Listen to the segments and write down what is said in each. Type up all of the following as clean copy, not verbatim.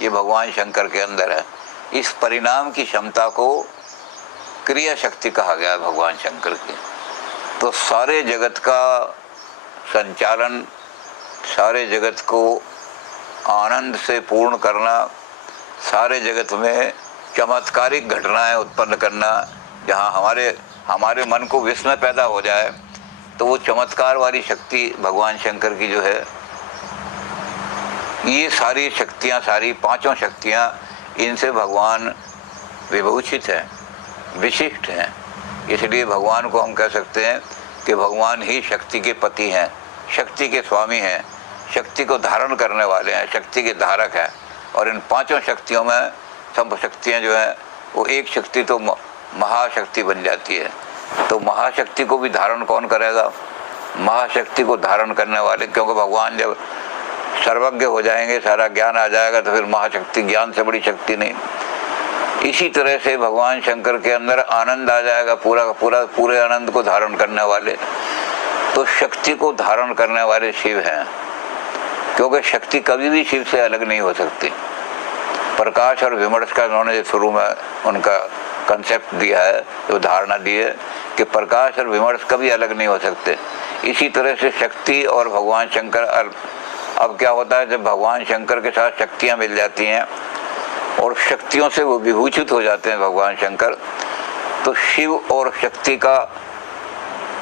ये भगवान शंकर के अंदर है। इस परिणाम की क्षमता को क्रिया शक्ति कहा गया है भगवान शंकर की। तो सारे जगत का संचालन, सारे जगत को आनंद से पूर्ण करना, सारे जगत में चमत्कारिक घटनाएं उत्पन्न करना, जहाँ हमारे मन को विस्मय पैदा हो जाए, तो वो चमत्कार वाली शक्ति भगवान शंकर की जो है, ये सारी शक्तियाँ, सारी पांचों शक्तियाँ, इनसे भगवान विभूषित हैं, विशिष्ट हैं। इसलिए भगवान को हम कह सकते हैं कि भगवान ही शक्ति के पति हैं, शक्ति के स्वामी हैं, शक्ति को धारण करने वाले हैं, शक्ति के धारक हैं। और इन पांचों शक्तियों में सब शक्तियाँ जो हैं वो एक शक्ति तो महाशक्ति बन जाती है। तो महाशक्ति को भी धारण कौन करेगा? महाशक्ति को धारण करने वाले, क्योंकि भगवान जब सर्वज्ञ हो जाएंगे, सारा ज्ञान आ जाएगा, तो फिर महाशक्ति ज्ञान से बड़ी शक्ति नहीं। इसी तरह से भगवान शंकर के अंदर आनंद आ जाएगा, पूरे आनंद को धारण करने वाले। तो शक्ति को धारण करने वाले शिव हैं, क्योंकि शक्ति कभी भी शिव से अलग नहीं हो सकती। प्रकाश और विमर्श का उन्होंने शुरू में उनका कंसेप्ट दिया है, जो धारणा दी है कि प्रकाश और विमर्श कभी अलग नहीं हो सकते। इसी तरह से शक्ति और भगवान शंकर, अब क्या होता है, जब भगवान शंकर के साथ शक्तियाँ मिल जाती हैं और शक्तियों से वो विभूषित हो जाते हैं भगवान शंकर, तो शिव और शक्ति का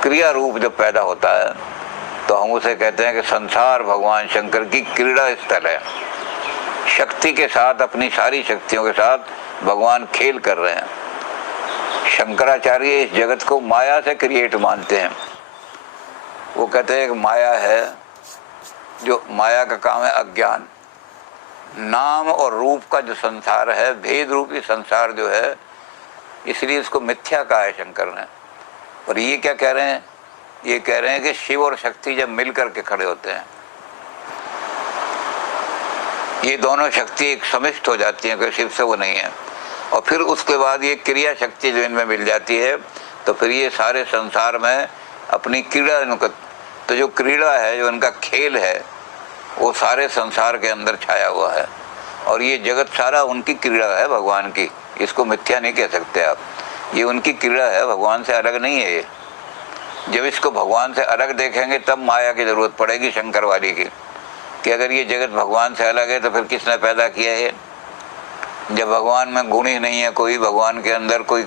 क्रिया रूप जब पैदा होता है, तो हम उसे कहते हैं कि संसार भगवान शंकर की क्रीड़ा स्थल है। शक्ति के साथ, अपनी सारी शक्तियों के साथ भगवान खेल कर रहे हैं। शंकराचार्य इस जगत को माया से क्रिएट मानते हैं। वो कहते हैं कि माया है, जो माया का काम है अज्ञान। नाम और रूप का जो संसार है, भेद रूपी संसार जो है, इसलिए इसको मिथ्या कहा है शंकर ने। और ये क्या कह रहे हैं? ये कह रहे हैं कि शिव और शक्ति जब मिल करके खड़े होते हैं, ये दोनों शक्ति एक समिष्ट हो जाती हैं, कोई शिव से वो नहीं है। और फिर उसके बाद ये क्रिया शक्ति जो इनमें मिल जाती है, तो फिर ये सारे संसार में अपनी क्रीड़ा, तो जो क्रीड़ा है, जो इनका खेल है, वो सारे संसार के अंदर छाया हुआ है। और ये जगत सारा उनकी क्रीड़ा है भगवान की, इसको मिथ्या नहीं कह सकते आप। ये उनकी क्रीड़ा है, भगवान से अलग नहीं है ये। जब इसको भगवान से अलग देखेंगे तब माया की जरूरत पड़ेगी शंकर वाली की, कि अगर ये जगत भगवान से अलग है तो फिर किसने पैदा किया है? जब भगवान में गुण ही नहीं है कोई, भगवान के अंदर कोई